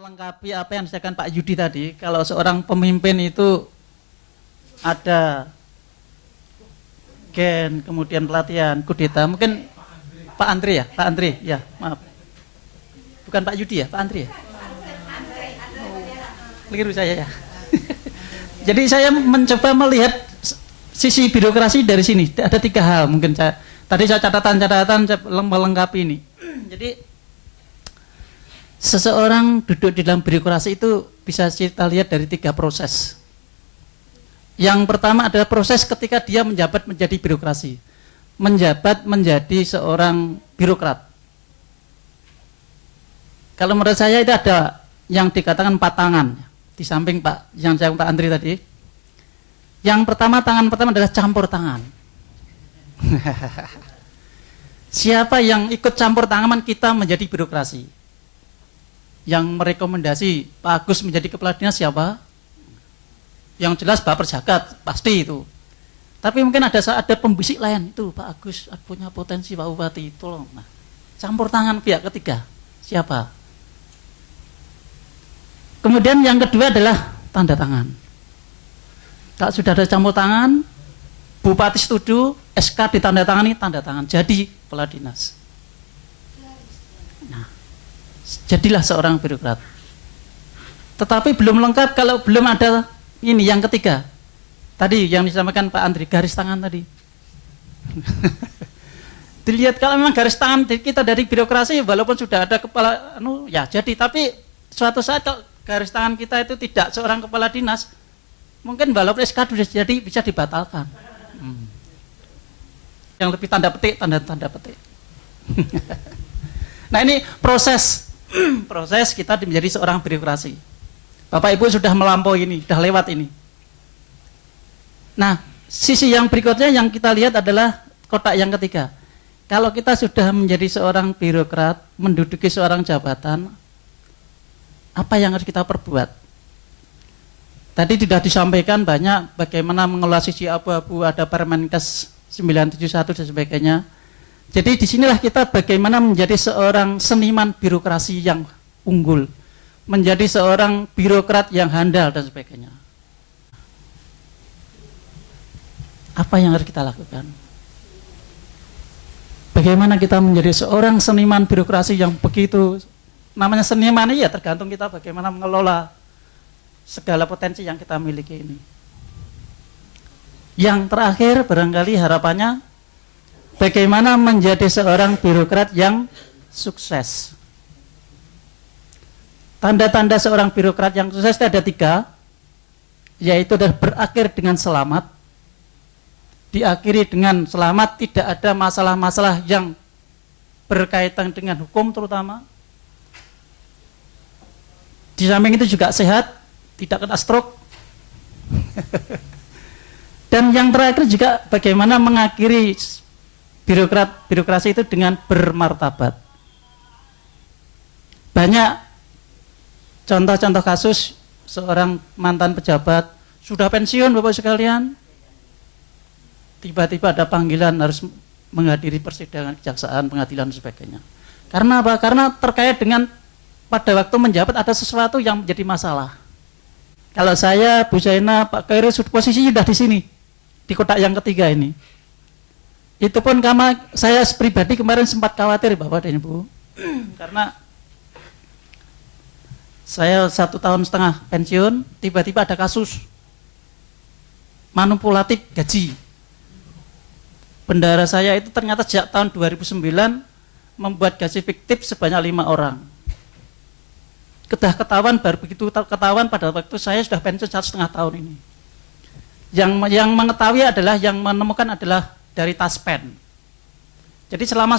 Melengkapi apa yang disampaikan Pak Yudi tadi, kalau seorang pemimpin itu ada gen, kemudian pelatihan, kudeta, mungkin Pak Andri ya, Pak Andri, ya maaf, bukan Pak Yudi ya, Pak Andri ya, keliru saya ya. Jadi saya mencoba melihat sisi birokrasi dari sini, ada 3 hal mungkin tadi saya catatan melengkapi ini. Jadi seseorang duduk di dalam birokrasi itu bisa kita lihat dari 3 proses. Yang pertama adalah proses ketika dia menjabat menjadi birokrasi. Menjabat menjadi seorang birokrat. Kalau menurut saya itu ada yang dikatakan 4 tangan. Di samping Pak Andri tadi. Yang pertama, tangan pertama adalah campur tangan. Siapa yang ikut campur tangan kita menjadi birokrasi? Yang merekomendasi Pak Agus menjadi kepala dinas siapa? Yang jelas Bapak Jagat, pasti itu. Tapi mungkin ada pembisik lain, itu Pak Agus punya potensi Pak Bupati, tolong. Nah, campur tangan pihak ketiga, siapa? Kemudian yang kedua adalah tanda tangan. Kalau sudah ada campur tangan, Bupati setuju, SK ditandatangani, tanda tangan, jadi kepala dinas. Jadilah seorang birokrat. Tetapi belum lengkap kalau belum ada ini yang ketiga. Tadi yang disampaikan Pak Andri, garis tangan tadi. Dilihat kalau memang garis tangan kita dari birokrasi, walaupun sudah ada kepala, ya jadi. Tapi suatu saat kalau garis tangan kita itu tidak seorang kepala dinas, mungkin walaupun SK sudah jadi bisa dibatalkan. Yang lebih tanda petik, tanda petik. Nah ini proses kita menjadi seorang birokrasi. Bapak Ibu sudah melampaui ini, sudah lewat ini. Nah, sisi yang berikutnya yang kita lihat adalah kotak yang ketiga. Kalau kita sudah menjadi seorang birokrat, menduduki seorang jabatan, apa yang harus kita perbuat? Tadi sudah disampaikan banyak bagaimana mengelola sisi abu-abu, ada Permenkes 971 dan sebagainya. Jadi disinilah kita bagaimana menjadi seorang seniman birokrasi yang unggul, menjadi seorang birokrat yang handal dan sebagainya. Apa yang harus kita lakukan? Bagaimana kita menjadi seorang seniman birokrasi yang begitu, namanya seniman ya tergantung kita bagaimana mengelola segala potensi yang kita miliki ini. Yang terakhir barangkali harapannya, bagaimana menjadi seorang birokrat yang sukses. Tanda-tanda seorang birokrat yang sukses itu ada 3, yaitu adalah berakhir dengan selamat, diakhiri dengan selamat, tidak ada masalah-masalah yang berkaitan dengan hukum terutama. Di samping itu juga sehat, tidak kena stroke. Dan yang terakhir juga bagaimana mengakhiri birokrasi itu dengan bermartabat. Banyak contoh-contoh kasus seorang mantan pejabat sudah pensiun Bapak sekalian, tiba-tiba ada panggilan harus menghadiri persidangan kejaksaan, pengadilan dan sebagainya. Karena apa? Karena terkait dengan pada waktu menjabat ada sesuatu yang menjadi masalah. Kalau saya, Bu Zaina, Pak Khairul posisi sudah di sini, di kotak yang ketiga ini. Itu pun karena saya pribadi kemarin sempat khawatir Bapak dan Ibu, karena saya 1,5 tahun pensiun, tiba-tiba ada kasus manipulatif gaji. Bendahara saya itu ternyata sejak tahun 2009 membuat gaji fiktif sebanyak 5 orang. Kedah ketahuan, baru begitu ketahuan pada waktu saya sudah pensiun 1,5 tahun ini. Yang mengetahui adalah, yang menemukan adalah dari Taspen. Jadi selama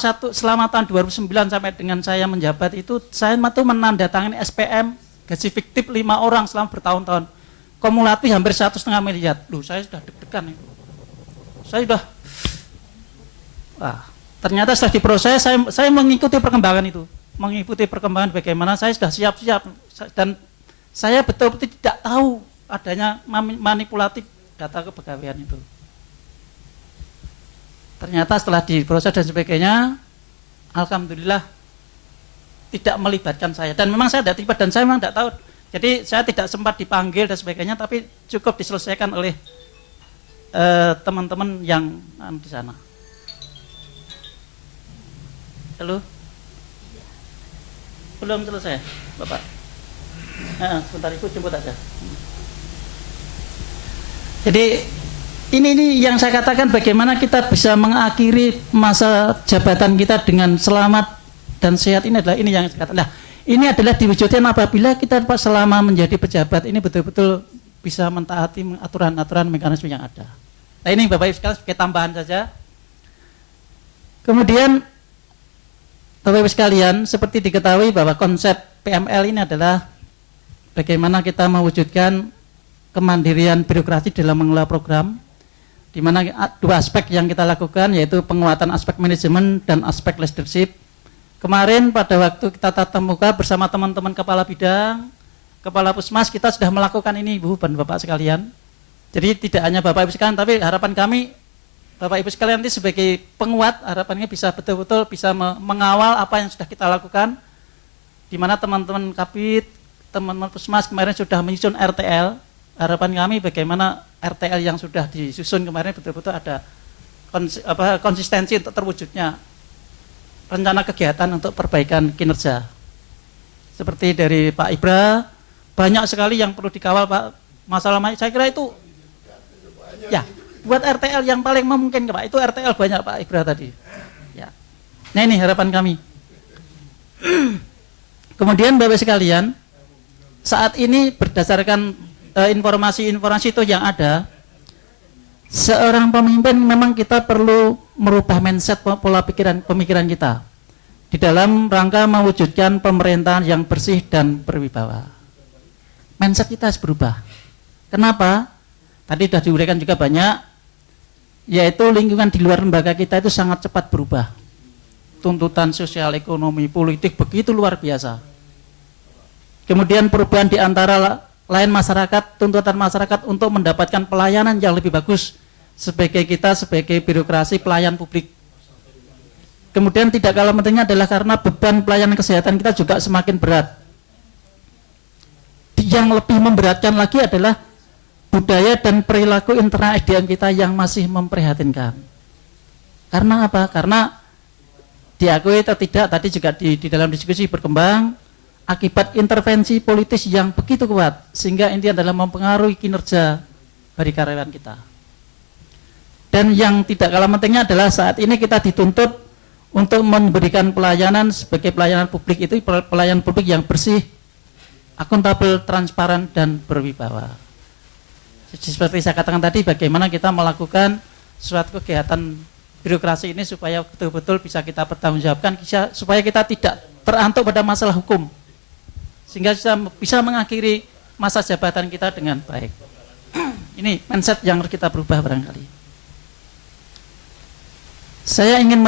tahun 2009 sampai dengan saya menjabat itu, saya itu menandatangani SPM gaji fiktif 5 orang selama bertahun-tahun. Kumulatif hampir 1,5 miliar. Loh, saya sudah deg-degan itu. Saya sudah, ternyata setelah diproses, saya mengikuti perkembangan itu. Mengikuti perkembangan bagaimana saya sudah siap-siap. Dan saya betul-betul tidak tahu adanya manipulatif data kepegawaian itu. Ternyata setelah diproses dan sebagainya, alhamdulillah tidak melibatkan saya. Dan memang saya tidak terlibat dan saya memang tidak tahu. Jadi saya tidak sempat dipanggil dan sebagainya, tapi cukup diselesaikan oleh teman-teman yang di sana. Halo? Belum selesai, Bapak. Sebentar, Ibu jemput aja. Jadi ini yang saya katakan, bagaimana kita bisa mengakhiri masa jabatan kita dengan selamat dan sehat. Ini adalah ini yang saya katakan. Nah, ini adalah diwujudkan apabila kita selama menjadi pejabat ini betul-betul bisa mentaati aturan-aturan mekanisme yang ada. Nah, ini Bapak Ibu sekalian sebagai tambahan saja. Kemudian Bapak Ibu sekalian, seperti diketahui bahwa konsep PML ini adalah bagaimana kita mewujudkan kemandirian birokrasi dalam mengelola program, di mana dua aspek yang kita lakukan, yaitu penguatan aspek manajemen dan aspek leadership. Kemarin pada waktu kita tatap muka bersama teman-teman kepala bidang, kepala puskesmas, kita sudah melakukan ini Ibu dan Bapak sekalian. Jadi tidak hanya Bapak Ibu sekalian, tapi harapan kami Bapak Ibu sekalian nanti sebagai penguat, harapannya bisa betul-betul bisa mengawal apa yang sudah kita lakukan, di mana teman-teman Kapit, teman-teman puskesmas kemarin sudah menyusun RTL. Harapan kami bagaimana RTL yang sudah disusun kemarin betul-betul ada konsistensi untuk terwujudnya rencana kegiatan untuk perbaikan kinerja. Seperti dari Pak Ibra, banyak sekali yang perlu dikawal Pak. Masalah saya kira itu ya buat RTL yang paling memungkinkan Pak. Itu RTL banyak Pak Ibra tadi. Ya. Nah ini harapan kami. Kemudian Bapak sekalian, saat ini berdasarkan informasi-informasi itu yang ada, seorang pemimpin memang kita perlu merubah mindset pola pemikiran kita di dalam rangka mewujudkan pemerintahan yang bersih dan berwibawa. Mindset kita harus berubah. Kenapa? Tadi sudah diuraikan juga banyak, yaitu lingkungan di luar lembaga kita itu sangat cepat berubah. Tuntutan sosial, ekonomi, politik begitu luar biasa. Kemudian perubahan di antara lain masyarakat, tuntutan masyarakat untuk mendapatkan pelayanan yang lebih bagus sebagai birokrasi pelayan publik. Kemudian tidak kalah pentingnya adalah karena beban pelayanan kesehatan kita juga semakin berat. Yang lebih memberatkan lagi adalah budaya dan perilaku internal SDM kita yang masih memprihatinkan. Karena apa? Karena diakui atau tidak, tadi juga di dalam diskusi berkembang, akibat intervensi politis yang begitu kuat, sehingga intinya adalah mempengaruhi kinerja dari karyawan kita. Dan yang tidak kalah pentingnya adalah saat ini kita dituntut untuk memberikan pelayanan sebagai pelayanan publik itu pelayanan publik yang bersih, akuntabel, transparan, dan berwibawa. Seperti saya katakan tadi, bagaimana kita melakukan suatu kegiatan birokrasi ini supaya betul-betul bisa kita pertanggungjawabkan, supaya kita tidak terantuk pada masalah hukum, sehingga bisa mengakhiri masa jabatan kita dengan baik. Ini mindset yang harus kita berubah barangkali. Saya ingin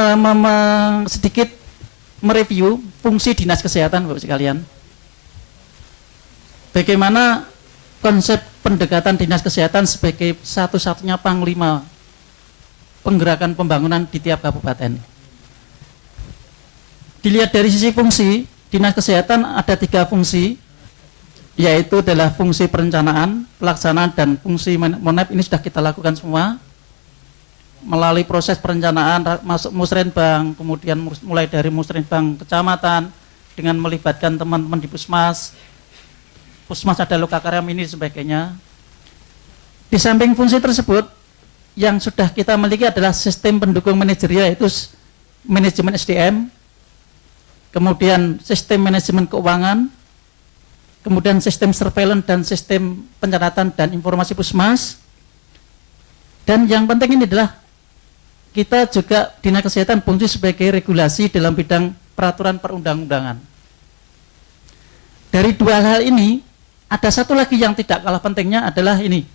sedikit mereview fungsi dinas kesehatan Bapak sekalian. Bagaimana konsep pendekatan dinas kesehatan sebagai satu-satunya panglima penggerakkan pembangunan di tiap kabupaten. Dilihat dari sisi fungsi, dinas kesehatan ada 3 fungsi, yaitu adalah fungsi perencanaan, pelaksanaan, dan fungsi monep. Ini sudah kita lakukan semua melalui proses perencanaan, masuk musrenbang, kemudian mulai dari musrenbang kecamatan dengan melibatkan teman-teman di puskesmas ada lokakarya mini dan sebagainya. Di samping fungsi tersebut, yang sudah kita miliki adalah sistem pendukung manajerial, yaitu manajemen SDM, kemudian sistem manajemen keuangan, kemudian sistem surveillance dan sistem pencatatan dan informasi puskesmas. Dan yang penting ini adalah kita juga dinas kesehatan fungsi sebagai regulasi dalam bidang peraturan perundang-undangan. Dari 2 hal ini, ada satu lagi yang tidak kalah pentingnya adalah ini,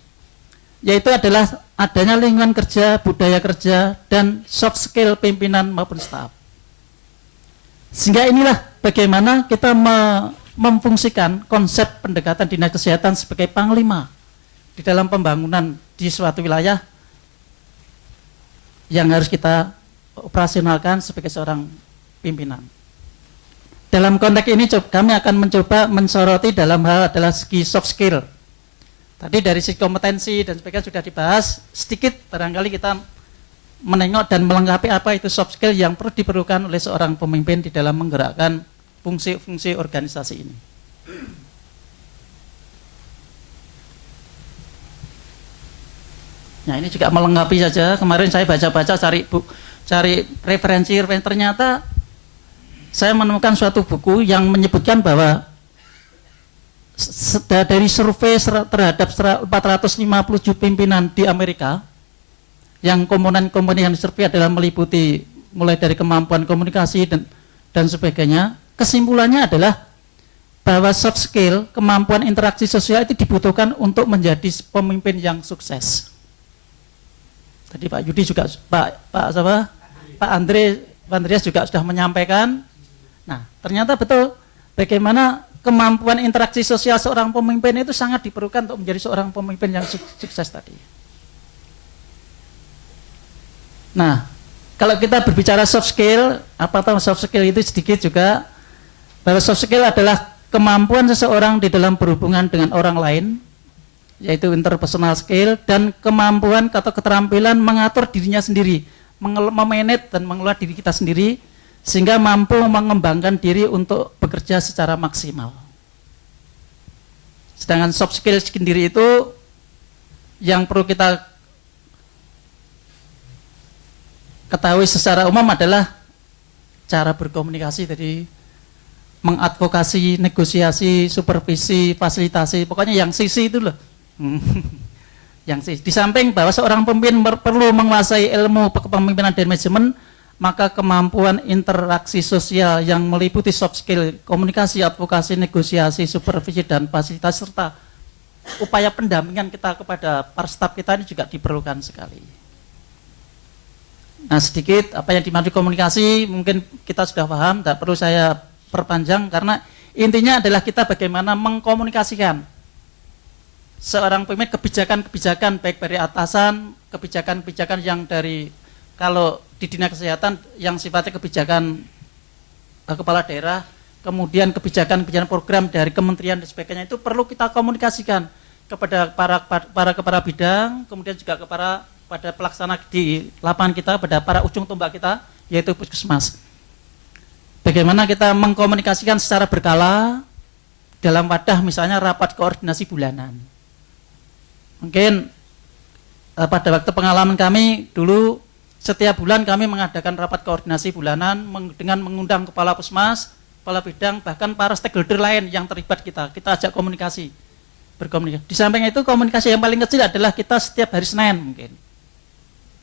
yaitu adalah adanya lingkungan kerja, budaya kerja, dan soft skill pimpinan maupun staf. Sehingga inilah bagaimana kita memfungsikan konsep pendekatan dinas kesehatan sebagai panglima di dalam pembangunan di suatu wilayah yang harus kita operasionalkan sebagai seorang pimpinan. Dalam konteks ini kami akan mencoba mensoroti dalam hal adalah segi soft skill. Tadi dari segi kompetensi dan sebagainya sudah dibahas, sedikit barangkali kita menengok dan melengkapi apa itu soft skill yang perlu diperlukan oleh seorang pemimpin di dalam menggerakkan fungsi-fungsi organisasi ini. Nah, ini juga melengkapi saja. Kemarin saya baca-baca cari referensi, ternyata saya menemukan suatu buku yang menyebutkan bahwa dari survei terhadap 457 pimpinan di Amerika, yang komponen-komponen yang disurvei adalah meliputi mulai dari kemampuan komunikasi dan sebagainya, kesimpulannya adalah bahwa soft skill, kemampuan interaksi sosial itu dibutuhkan untuk menjadi pemimpin yang sukses. Tadi Pak Yudi juga, Pak Andreas juga sudah menyampaikan. Nah, ternyata betul bagaimana kemampuan interaksi sosial seorang pemimpin itu sangat diperlukan untuk menjadi seorang pemimpin yang sukses tadi. Nah, kalau kita berbicara soft skill, apa tahu soft skill itu sedikit juga, bahwa soft skill adalah kemampuan seseorang di dalam berhubungan dengan orang lain, yaitu interpersonal skill, dan kemampuan atau keterampilan mengatur dirinya sendiri, memanage dan mengelola diri kita sendiri, sehingga mampu mengembangkan diri untuk bekerja secara maksimal. Sedangkan soft skill sendiri itu yang perlu kita ketahui secara umum adalah cara berkomunikasi, tadi mengadvokasi, negosiasi, supervisi, fasilitasi, pokoknya yang sisi itu loh. Yang sisi. Di samping bahwa seorang pemimpin perlu menguasai ilmu kepemimpinan dan manajemen, maka kemampuan interaksi sosial yang meliputi soft skill, komunikasi, advokasi, negosiasi, supervisi, dan fasilitasi, serta upaya pendampingan kita kepada para staf kita ini juga diperlukan sekali. Nah, sedikit apa yang dimaksud komunikasi mungkin kita sudah paham, tidak perlu saya perpanjang, karena intinya adalah kita bagaimana mengkomunikasikan seorang pemimpin kebijakan-kebijakan baik dari atasan, kebijakan-kebijakan yang dari, kalau di dinas kesehatan yang sifatnya kebijakan kepala daerah, kemudian kebijakan-kebijakan program dari kementerian dan sebagainya, itu perlu kita komunikasikan kepada para kepala bidang, kemudian juga pada pelaksana di lapangan kita, pada para ujung tombak kita, yaitu puskesmas. Bagaimana kita mengkomunikasikan secara berkala dalam wadah misalnya rapat koordinasi bulanan. Mungkin pada waktu pengalaman kami dulu, setiap bulan kami mengadakan rapat koordinasi bulanan dengan mengundang kepala puskesmas, kepala bidang, bahkan para stakeholder lain yang terlibat kita ajak komunikasi, berkomunikasi. Di samping itu komunikasi yang paling kecil adalah kita setiap hari Senin mungkin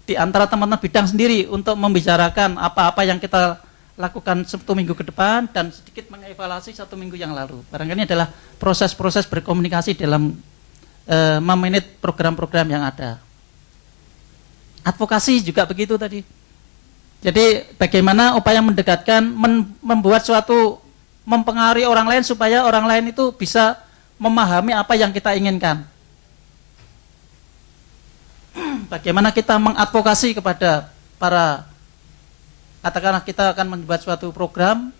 di antara teman-teman bidang sendiri untuk membicarakan apa-apa yang kita lakukan 1 minggu ke depan dan sedikit mengevaluasi 1 minggu yang lalu. Barangkali adalah proses-proses berkomunikasi dalam memanage program-program yang ada. Advokasi juga begitu tadi. Jadi bagaimana upaya mendekatkan, membuat suatu, mempengaruhi orang lain supaya orang lain itu bisa memahami apa yang kita inginkan. Bagaimana kita mengadvokasi kepada para, katakanlah kita akan membuat suatu program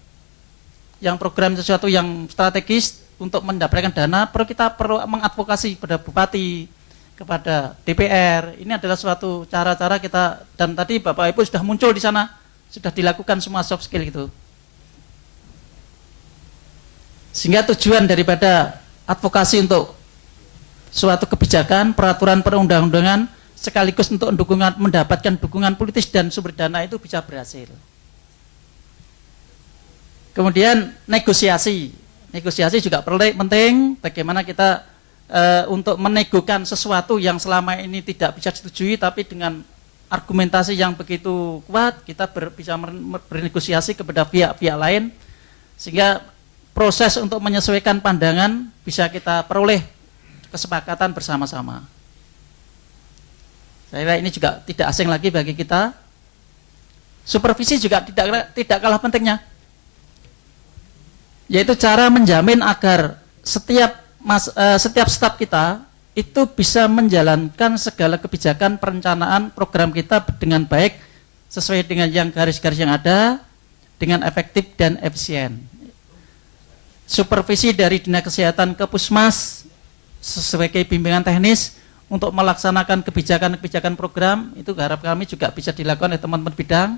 sesuatu yang strategis untuk mendapatkan dana, kita perlu mengadvokasi kepada bupati, kepada DPR. Ini adalah suatu cara-cara kita, dan tadi Bapak Ibu sudah muncul di sana, sudah dilakukan semua soft skill itu. Sehingga tujuan daripada advokasi untuk suatu kebijakan, peraturan perundang-undangan, sekaligus untuk mendapatkan dukungan politis dan sumber dana itu bisa berhasil. Kemudian negosiasi juga penting, bagaimana kita untuk menegokan sesuatu yang selama ini tidak bisa disetujui, tapi dengan argumentasi yang begitu kuat kita bisa bernegosiasi kepada pihak-pihak lain, sehingga proses untuk menyesuaikan pandangan bisa kita peroleh kesepakatan bersama-sama. Saya kira ini juga tidak asing lagi bagi kita. Supervisi juga tidak kalah pentingnya, yaitu cara menjamin agar setiap staf kita itu bisa menjalankan segala kebijakan perencanaan program kita dengan baik, sesuai dengan yang garis-garis yang ada, dengan efektif dan efisien. supervisi dari Dinas Kesehatan ke Puskesmas sebagai bimbingan teknis untuk melaksanakan kebijakan-kebijakan program, itu harap kami juga bisa dilakukan oleh teman-teman bidang,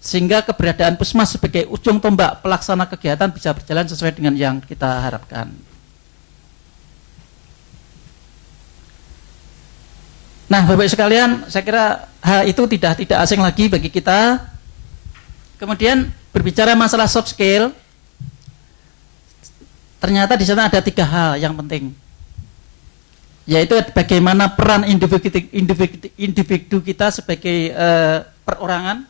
sehingga keberadaan Puskesmas sebagai ujung tombak pelaksana kegiatan bisa berjalan sesuai dengan yang kita harapkan. Nah, Bapak Ibu sekalian, saya kira hal itu tidak asing lagi bagi kita. Kemudian berbicara masalah soft skill, ternyata di sana ada 3 hal yang penting, yaitu bagaimana peran individu kita sebagai perorangan,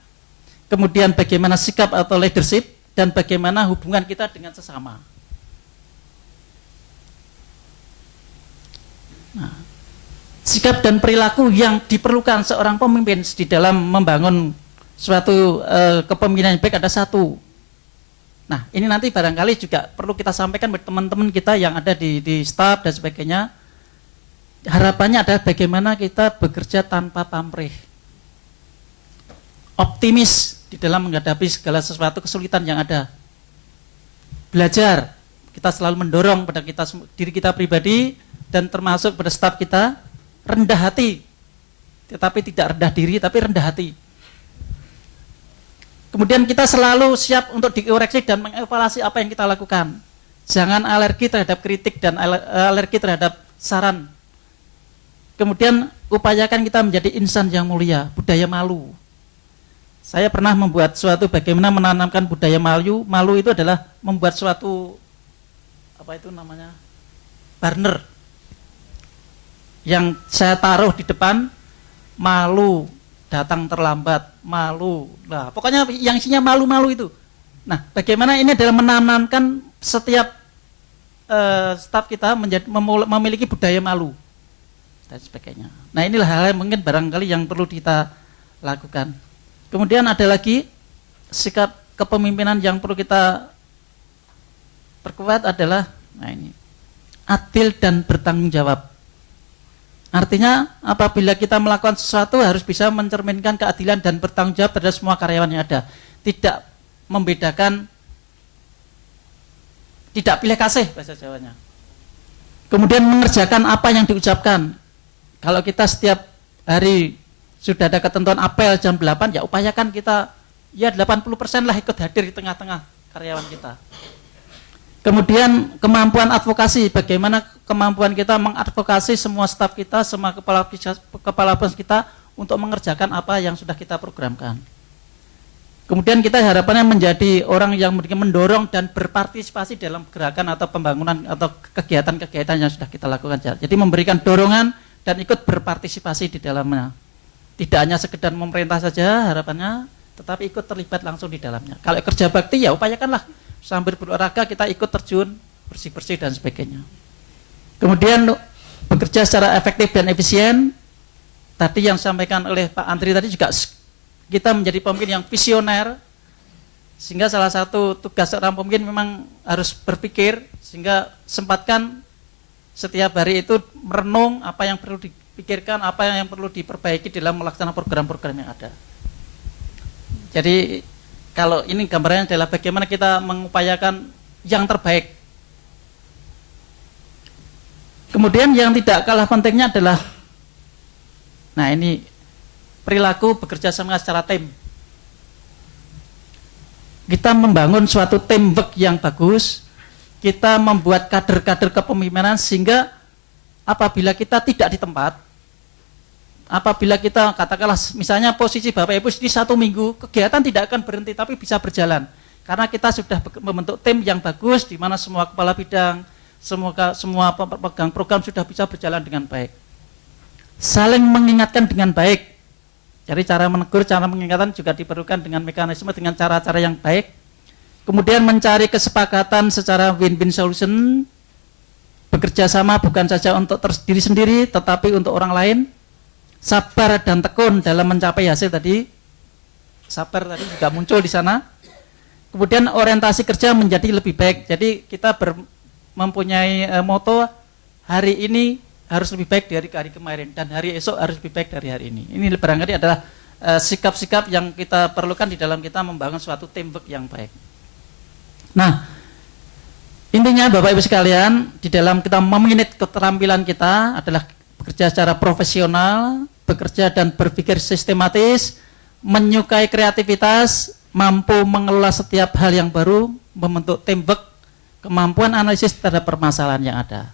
kemudian bagaimana sikap atau leadership, dan bagaimana hubungan kita dengan sesama. Nah, sikap dan perilaku yang diperlukan seorang pemimpin di dalam membangun suatu kepemimpinan yang baik ada 1. Nah, ini nanti barangkali juga perlu kita sampaikan buat teman-teman kita yang ada di staf dan sebagainya. Harapannya adalah bagaimana kita bekerja tanpa pamrih, optimis di dalam menghadapi segala sesuatu kesulitan yang ada. Belajar, kita selalu mendorong pada diri kita pribadi dan termasuk pada staf kita, rendah hati, tetapi tidak rendah diri, tapi rendah hati. Kemudian kita selalu siap untuk dikoreksi dan mengevaluasi apa yang kita lakukan. Jangan alergi terhadap kritik dan alergi terhadap saran. Kemudian upayakan kita menjadi insan yang mulia, budaya malu. Saya pernah membuat suatu bagaimana menanamkan budaya malu. Malu itu adalah membuat suatu banner yang saya taruh di depan, malu datang terlambat, malu. Nah, pokoknya yang isinya malu-malu itu. Nah, bagaimana ini adalah menanamkan setiap staf kita memiliki budaya malu dan sebagainya. Nah, inilah hal yang mungkin barangkali yang perlu kita lakukan. Kemudian ada lagi sikap kepemimpinan yang perlu kita perkuat adalah, nah ini, adil dan bertanggung jawab. Artinya apabila kita melakukan sesuatu harus bisa mencerminkan keadilan dan bertanggung jawab terhadap semua karyawan yang ada. Tidak membedakan, tidak pilih kasih bahasa Jawanya. Kemudian mengerjakan apa yang diucapkan. Kalau kita setiap hari sudah ada ketentuan apel jam 8, ya upayakan kita ya 80% lah ikut hadir di tengah-tengah karyawan kita. Kemudian kemampuan advokasi, bagaimana kemampuan kita mengadvokasi semua staf kita, semua kepala pos kita untuk mengerjakan apa yang sudah kita programkan. Kemudian kita harapannya menjadi orang yang mendorong dan berpartisipasi dalam gerakan atau pembangunan atau kegiatan-kegiatan yang sudah kita lakukan. Jadi memberikan dorongan dan ikut berpartisipasi di dalamnya. Tidak hanya sekedar memerintah saja harapannya, tetapi ikut terlibat langsung di dalamnya. Kalau kerja bakti ya upayakanlah sambil berolahraga kita ikut terjun, bersih-bersih dan sebagainya. Kemudian bekerja secara efektif dan efisien. Tadi yang disampaikan oleh Pak Andri tadi juga kita menjadi pemimpin yang visioner, sehingga salah satu tugas seorang pemimpin memang harus berpikir, sehingga sempatkan setiap hari itu merenung apa yang perlu dipikirkan, apa yang perlu diperbaiki dalam melaksanakan program-program yang ada. Jadi kalau ini gambarannya adalah bagaimana kita mengupayakan yang terbaik. Kemudian yang tidak kalah pentingnya adalah, nah ini, perilaku bekerja sama secara tim. Kita membangun suatu teamwork yang bagus, kita membuat kader-kader kepemimpinan sehingga apabila kita tidak di tempat, apabila kita katakanlah misalnya posisi Bapak Ibu di 1 minggu, kegiatan tidak akan berhenti tapi bisa berjalan. Karena kita sudah membentuk tim yang bagus di mana semua kepala bidang, semua pemegang program sudah bisa berjalan dengan baik. Saling mengingatkan dengan baik. Jadi cara menegur, cara mengingatkan juga diperlukan dengan mekanisme, dengan cara-cara yang baik. Kemudian mencari kesepakatan secara win-win solution, bekerja sama bukan saja untuk diri sendiri, tetapi untuk orang lain. Sabar dan tekun dalam mencapai hasil tadi. Sabar tadi juga muncul di sana. Kemudian orientasi kerja menjadi lebih baik. Jadi kita mempunyai moto, hari ini harus lebih baik dari hari kemarin, dan hari esok harus lebih baik dari hari ini. Ini barangkali adalah sikap-sikap yang kita perlukan di dalam kita membangun suatu teamwork yang baik. Nah, Intinya Bapak Ibu sekalian, di dalam kita memanage keterampilan kita adalah bekerja secara profesional, bekerja dan berpikir sistematis, menyukai kreativitas, mampu mengelola setiap hal yang baru, membentuk teamwork, kemampuan analisis terhadap permasalahan yang ada.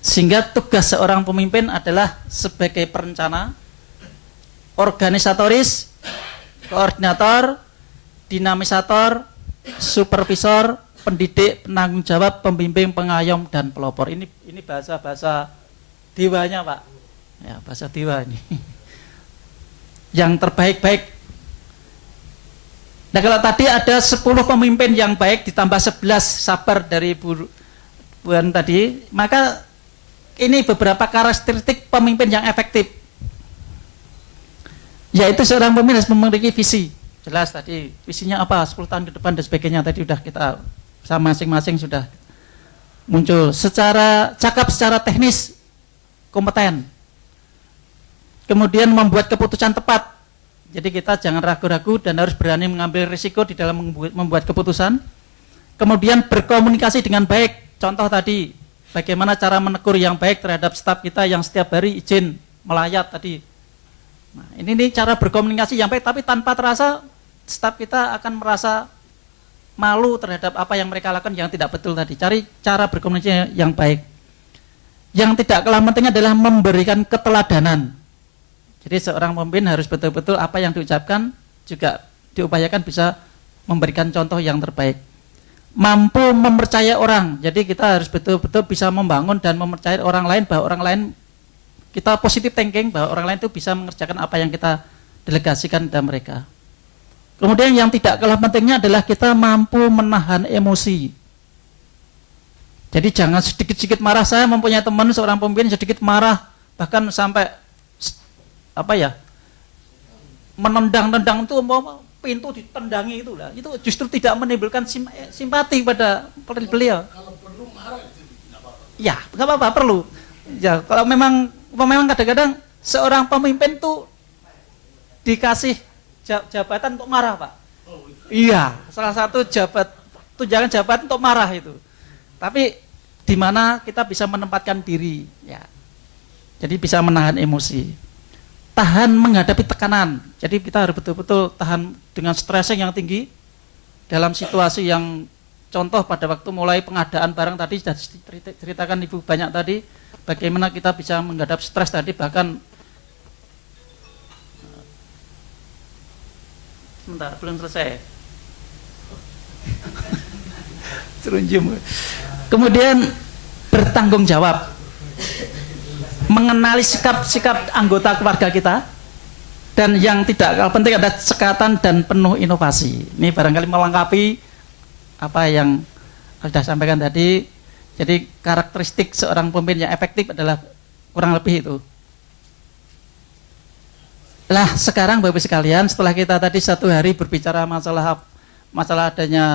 Sehingga tugas seorang pemimpin adalah sebagai perencana, organisatoris, koordinator, dinamisator, supervisor, pendidik, penanggung jawab, pembimbing, pengayom, dan pelopor. Ini bahasa-bahasa dewanya, Pak. Ya, bahasa dewa ini. Yang terbaik-baik. Nah, kalau tadi ada 10 pemimpin yang baik ditambah 11 sabar dari Bu Buan tadi, maka ini beberapa karakteristik pemimpin yang efektif. Yaitu seorang pemimpin harus memiliki visi. Jelas tadi visinya apa, 10 tahun ke depan dan sebagainya tadi sudah kita sama masing-masing sudah muncul. Cakap secara teknis, kompeten. Kemudian membuat keputusan tepat. Jadi kita jangan ragu-ragu dan harus berani mengambil risiko di dalam membuat keputusan. Kemudian berkomunikasi dengan baik. Contoh tadi, bagaimana cara menegur yang baik terhadap staf kita yang setiap hari izin melayat tadi. Nah, ini cara berkomunikasi yang baik, tapi tanpa terasa staf kita akan merasa malu terhadap apa yang mereka lakukan yang tidak betul tadi. Cari cara berkomunikasi yang baik. Yang tidak kalah penting adalah memberikan keteladanan. Jadi seorang pemimpin harus betul-betul apa yang diucapkan juga diupayakan bisa memberikan contoh yang terbaik. Mampu mempercayai orang. Jadi kita harus betul-betul bisa membangun dan mempercayai orang lain bahwa orang lain kita positive thinking bahwa orang lain itu bisa mengerjakan apa yang kita delegasikan kepada mereka. Kemudian yang tidak kalah pentingnya adalah kita mampu menahan emosi. Jadi jangan sedikit-sedikit marah. Saya mempunyai teman seorang pemimpin sedikit marah bahkan sampai menendang-nendang itu pintu ditendangi itulah. Itu justru tidak menimbulkan simpati pada beliau. Kalau perlu marah tidak apa-apa. Ya, nggak apa-apa perlu. Ya, kalau memang kadang-kadang seorang pemimpin tuh dikasih jabatan untuk marah, Pak. Iya, salah satu tunjangan jabatan untuk marah itu. Tapi di mana kita bisa menempatkan diri, ya. Jadi bisa menahan emosi. Tahan menghadapi tekanan. Jadi kita harus betul-betul tahan dengan stressing yang tinggi dalam situasi yang contoh pada waktu mulai pengadaan barang tadi sudah diceritakan Ibu banyak tadi. Bagaimana kita bisa menghadapi stres tadi, bahkan sebentar belum selesai. Terunjum. Kemudian bertanggung jawab, mengenali sikap-sikap anggota keluarga kita, dan yang tidak kalah penting ada sekatan dan penuh inovasi. Ini barangkali melengkapi apa yang sudah sampaikan tadi. Jadi karakteristik seorang pemimpin yang efektif adalah kurang lebih itu. Lah sekarang Bapak sekalian, setelah kita tadi satu hari berbicara masalah adanya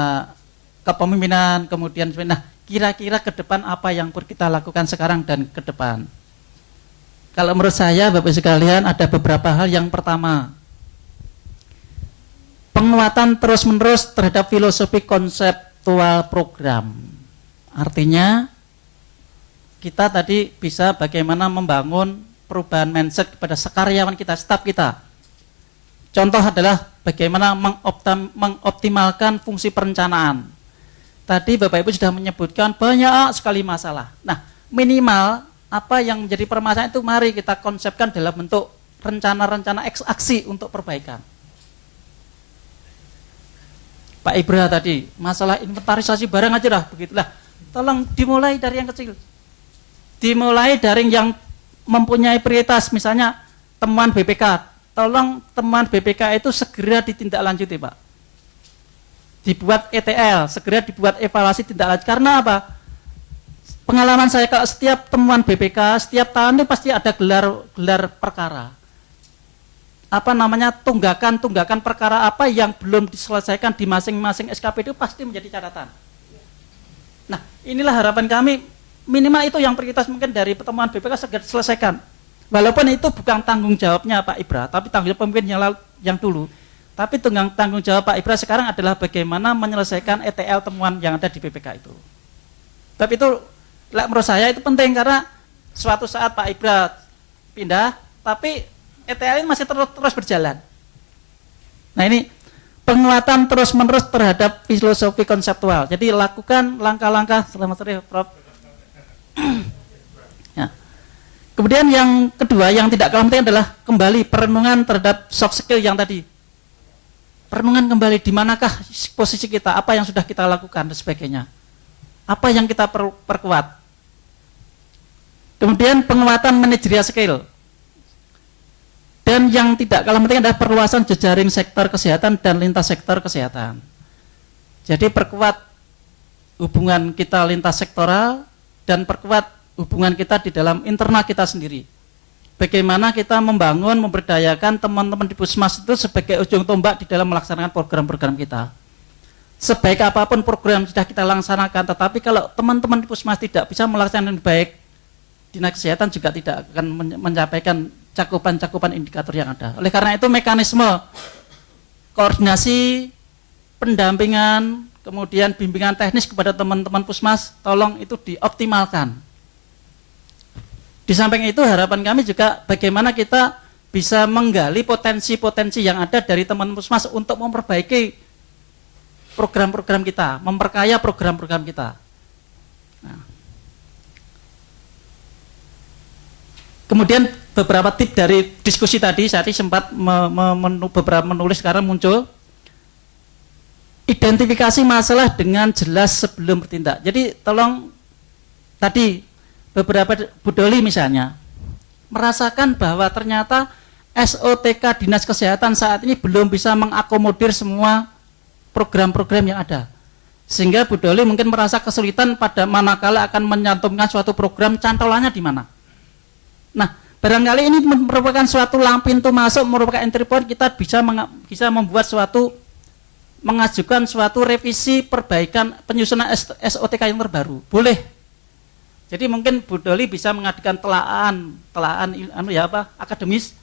kepemimpinan, kemudian nah kira-kira ke depan apa yang perlu kita lakukan sekarang dan ke depan. Kalau menurut saya Bapak sekalian ada beberapa hal. Yang pertama, penguatan terus-menerus terhadap filosofi konseptual program. Artinya kita tadi bisa bagaimana membangun perubahan mindset kepada sekaryawan kita, staf kita. Contoh adalah bagaimana mengoptimalkan fungsi perencanaan. Tadi Bapak Ibu sudah menyebutkan banyak sekali masalah. Nah, minimal apa yang menjadi permasalahan itu mari kita konsepkan dalam bentuk rencana-rencana aksi untuk perbaikan. Pak Ibra tadi, masalah inventarisasi barang aja lah, begitulah. Tolong dimulai dari yang kecil. Dimulai dari yang mempunyai prioritas, misalnya temuan BPK. Tolong temuan BPK itu segera ditindaklanjuti, Pak. Dibuat ETL, segera dibuat evaluasi tindak lanjut. Karena apa? Pengalaman saya kalau setiap temuan BPK, setiap tahun itu pasti ada gelar perkara. Apa namanya, tunggakan perkara apa yang belum diselesaikan di masing-masing SKP itu pasti menjadi catatan. Nah, inilah harapan kami, minimal itu yang prioritas mungkin dari pertemuan BPK segera diselesaikan. Walaupun itu bukan tanggung jawabnya Pak Ibra, tapi tanggung jawab pemimpin yang dulu. Tapi tanggung jawab Pak Ibra sekarang adalah bagaimana menyelesaikan ETL temuan yang ada di BPK itu. Tapi itu menurut saya itu penting karena suatu saat Pak Ibra pindah, tapi ETL ini masih terus berjalan. Nah ini penguatan terus-menerus terhadap filosofi konseptual. Jadi lakukan langkah-langkah, selamat sore Prof. Ya. Kemudian yang kedua yang tidak kalah penting adalah kembali perenungan terhadap soft skill yang tadi. Perenungan kembali di manakah posisi kita, apa yang sudah kita lakukan dan sebagainya. Apa yang kita perkuat. Kemudian penguatan manajerial skill. Dan yang tidak kalah penting adalah perluasan jejaring sektor kesehatan dan lintas sektor kesehatan. Jadi perkuat hubungan kita lintas sektoral dan perkuat hubungan kita di dalam internal kita sendiri. Bagaimana kita membangun, memberdayakan teman-teman di Puskesmas itu sebagai ujung tombak di dalam melaksanakan program-program kita. Sebaik apapun program sudah kita laksanakan, tetapi kalau teman-teman di Puskesmas tidak bisa melaksanakan baik, Dinas Kesehatan juga tidak akan menyampaikan cakupan-cakupan indikator yang ada. Oleh karena itu mekanisme koordinasi, pendampingan, kemudian bimbingan teknis kepada teman-teman Puskesmas, tolong itu dioptimalkan. Di samping itu harapan kami juga bagaimana kita bisa menggali potensi-potensi yang ada dari teman Puskesmas untuk memperbaiki program-program kita, memperkaya program-program kita. Nah. Kemudian beberapa tip dari diskusi tadi, saya sempat beberapa menulis karena muncul. Identifikasi masalah dengan jelas sebelum bertindak. Jadi tolong tadi beberapa Bu Doli misalnya merasakan bahwa ternyata SOTK Dinas Kesehatan saat ini belum bisa mengakomodir semua program-program yang ada. Sehingga Bu Doli mungkin merasa kesulitan pada manakala akan menyantumkan suatu program, cantolannya di mana. Nah, barangkali ini merupakan suatu pintu masuk, merupakan entry point, kita bisa membuat mengajukan suatu revisi perbaikan penyusunan SOTK yang terbaru. Boleh. Jadi mungkin Bu Doli bisa mengajukan telaan akademis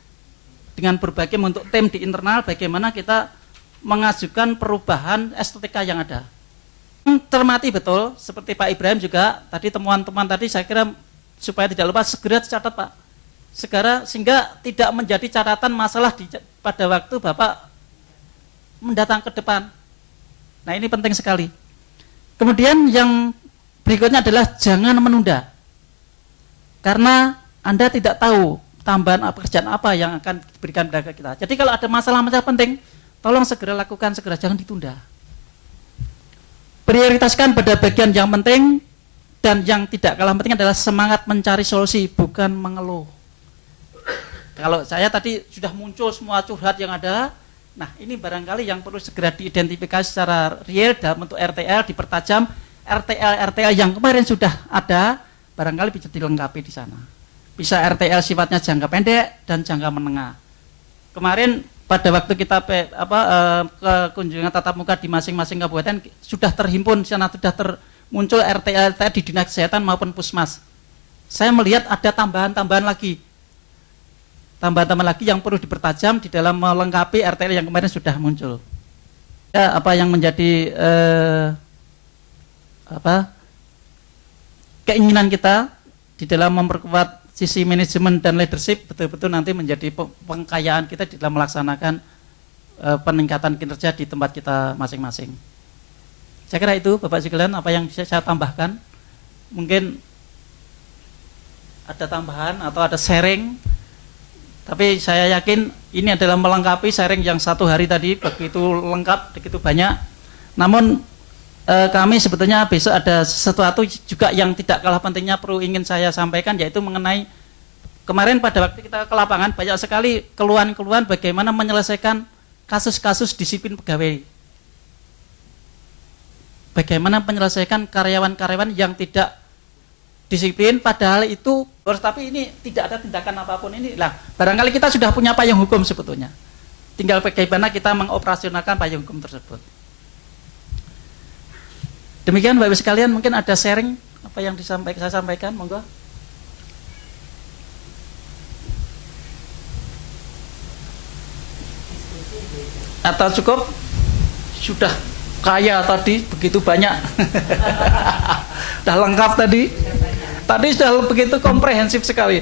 dengan berbagai bentuk tim di internal bagaimana kita mengajukan perubahan SOTK yang ada. Cermati betul seperti Pak Ibrahim juga tadi temuan-temuan tadi saya kira supaya tidak lupa segera dicatat Pak. Sehingga tidak menjadi catatan masalah pada waktu Bapak mendatang ke depan. Nah ini penting sekali. Kemudian yang berikutnya adalah jangan menunda. Karena Anda tidak tahu tambahan pekerjaan apa yang akan diberikan kepada kita. Jadi kalau ada masalah-masalah penting, tolong segera lakukan, segera, jangan ditunda. Prioritaskan pada bagian yang penting dan yang tidak kalah penting adalah semangat mencari solusi, bukan mengeluh. Kalau saya tadi sudah muncul semua curhat yang ada, nah ini barangkali yang perlu segera diidentifikasi secara real dalam bentuk RTL, dipertajam. RTL yang kemarin sudah ada, barangkali bisa dilengkapi di sana. Bisa RTL sifatnya jangka pendek dan jangka menengah. Kemarin pada waktu kita ke kunjungan tatap muka di masing-masing kabupaten sudah terhimpun di sana, sudah muncul RTL di Dinas Kesehatan maupun Puskesmas. Saya melihat ada tambahan-tambahan lagi yang perlu dipertajam di dalam melengkapi RTL yang kemarin sudah muncul. Ya, apa yang menjadi keinginan kita di dalam memperkuat sisi manajemen dan leadership betul-betul nanti menjadi pengkayaan kita di dalam melaksanakan peningkatan kinerja di tempat kita masing-masing. Saya kira itu Bapak sekalian apa yang bisa saya tambahkan. Mungkin ada tambahan atau ada sharing, tapi saya yakin ini adalah melengkapi sharing yang satu hari tadi begitu lengkap, begitu banyak. Namun kami sebetulnya besok ada sesuatu juga yang tidak kalah pentingnya perlu ingin saya sampaikan, yaitu mengenai kemarin pada waktu kita ke lapangan banyak sekali keluhan-keluhan bagaimana menyelesaikan kasus-kasus disiplin pegawai. Bagaimana menyelesaikan karyawan-karyawan yang tidak disiplin padahal itu tapi ini tidak ada tindakan apapun ini. Lah, barangkali kita sudah punya payung hukum sebetulnya. Tinggal bagaimana kita mengoperasionalkan payung hukum tersebut. Demikian Bapak Ibu sekalian, mungkin ada sharing apa yang saya sampaikan, monggo. Atau cukup? Sudah kaya tadi, begitu banyak. Sudah lengkap tadi. Tadi sudah begitu komprehensif sekali.